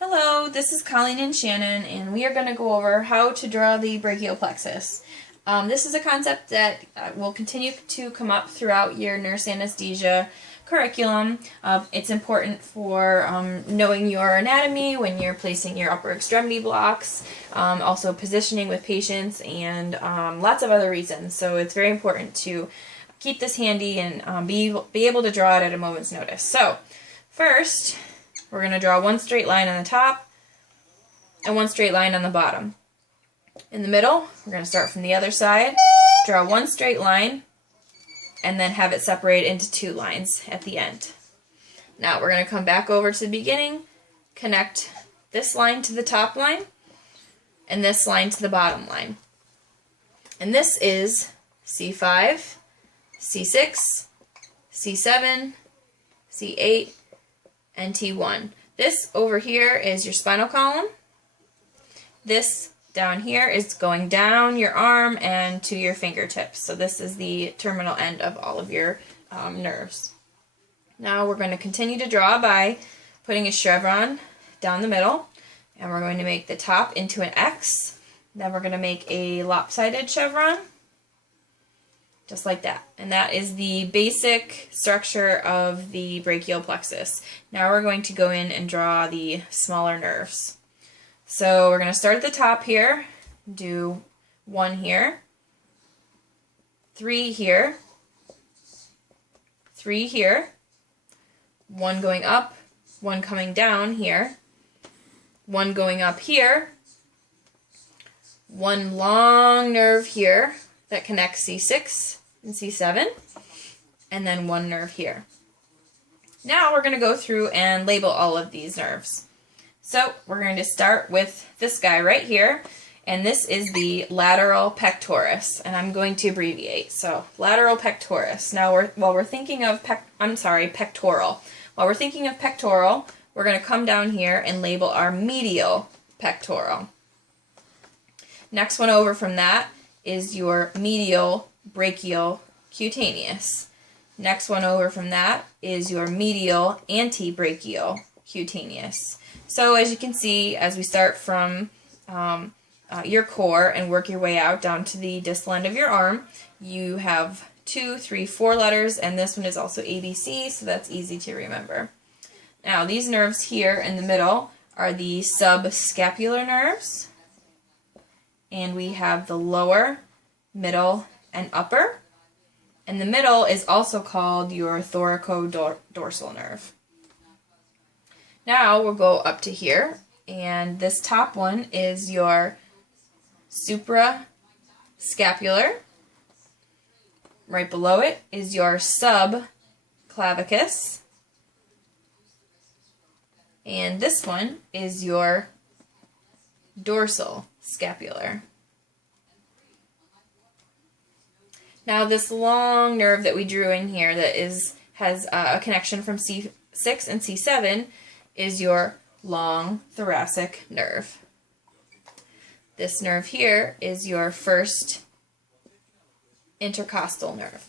Hello, this is Colleen and Shannon, and we are going to go over how to draw the brachial plexus. This is a concept that will continue to come up throughout your nurse anesthesia curriculum. It's important for knowing your anatomy when you're placing your upper extremity blocks, also positioning with patients, and lots of other reasons. So it's very important to keep this handy and be able to draw it at a moment's notice. So first, we're going to draw one straight line on the top and one straight line on the bottom. In the middle, we're going to start from the other side, draw one straight line, and then have it separate into two lines at the end. Now we're going to come back over to the beginning, connect this line to the top line, and this line to the bottom line. And this is C5, C6, C7, C8, and T1. This over here is your spinal column. This down here is going down your arm and to your fingertips. So this is the terminal end of all of your nerves. Now we're going to continue to draw by putting a chevron down the middle, and we're going to make the top into an X. Then we're going to make a lopsided chevron, just like that. And that is the basic structure of the brachial plexus. Now we're going to go in and draw the smaller nerves. So we're going to start at the top here, do 1 here, 3 here, 3 here, 1 going up, 1 coming down here, 1 going up here, 1 long nerve here that connects C6 and C7, and then 1 nerve here. Now we're going to go through and label all of these nerves. So we're going to start with this guy right here, and this is the lateral pectoris, and I'm going to abbreviate. So lateral pectoris. Now while we're thinking of pectoral. While we're thinking of pectoral, we're going to come down here and label our medial pectoral. Next one over from that is your medial brachial cutaneous. Next one over from that is your medial antebrachial cutaneous. So as you can see, as we start from your core and work your way out down to the distal end of your arm, you have 2, 3, 4 letters, and this one is also ABC, so that's easy to remember. Now these nerves here in the middle are the subscapular nerves, and we have the lower, middle, and upper. And the middle is also called your thoracodorsal nerve. Now we'll go up to here, and this top one is your suprascapular. Right below it is your subclavicus. And this one is your dorsal scapular. Now this long nerve that we drew in here that has a connection from C6 and C7 is your long thoracic nerve. This nerve here is your first intercostal nerve.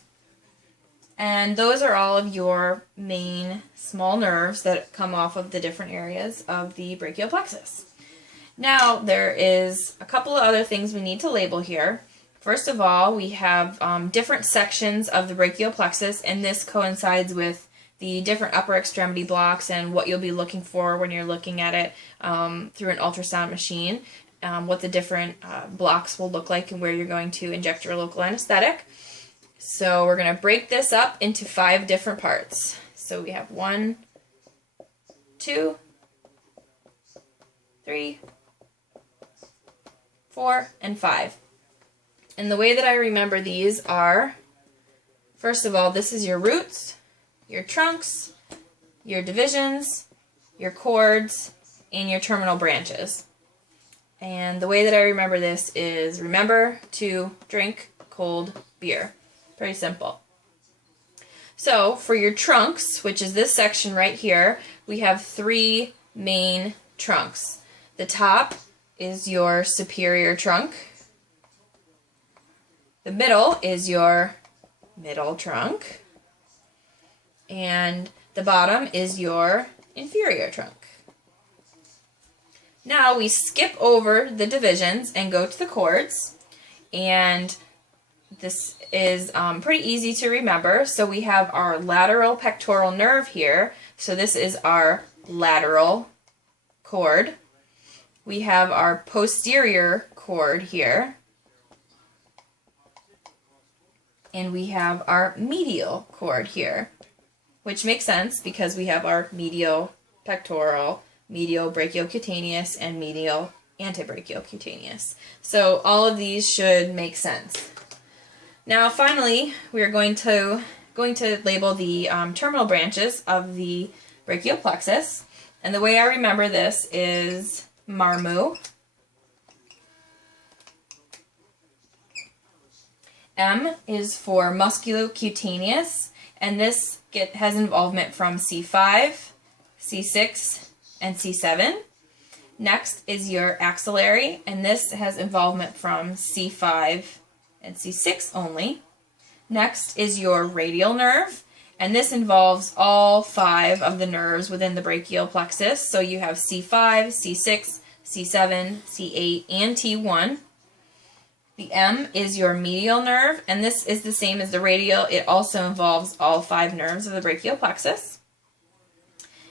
And those are all of your main small nerves that come off of the different areas of the brachial plexus. Now there is a couple of other things we need to label here. First of all, we have different sections of the brachial plexus, and this coincides with the different upper extremity blocks and what you'll be looking for when you're looking at it through an ultrasound machine, what the different blocks will look like and where you're going to inject your local anesthetic. So we're going to break this up into 5 different parts. So we have 1, 2, 3, 4, and 5. And the way that I remember these are, first of all, this is your roots, your trunks, your divisions, your cords, and your terminal branches. And the way that I remember this is remember to drink cold beer. Pretty simple. So for your trunks, which is this section right here, we have 3 main trunks. The top is your superior trunk. The middle is your middle trunk. And the bottom is your inferior trunk. Now we skip over the divisions and go to the chords, and this is pretty easy to remember. So we have our lateral pectoral nerve here, so this is our lateral chord. We have our posterior chord here, and we have our medial chord here, which makes sense because we have our medial pectoral, medial brachiocutaneous, and medial antebrachiocutaneous. So all of these should make sense. Now finally, we are going to label the terminal branches of the brachial plexus. And the way I remember this is marmu. M is for musculocutaneous, and this has involvement from C5, C6, and C7. Next is your axillary, and this has involvement from C5 and C6 only. Next is your radial nerve, and this involves all 5 of the nerves within the brachial plexus. So you have C5, C6, C7, C8, and T1. The M is your medial nerve, and this is the same as the radial. It also involves all 5 nerves of the brachial plexus.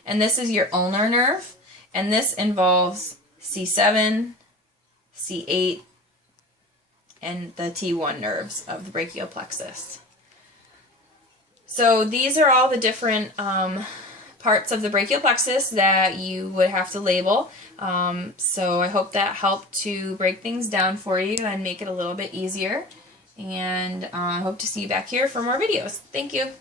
And this is your ulnar nerve, and this involves C7, C8, and the T1 nerves of the brachial plexus. So these are all the different parts of the brachial plexus that you would have to label. So I hope that helped to break things down for you and make it a little bit easier. And I hope to see you back here for more videos. Thank you.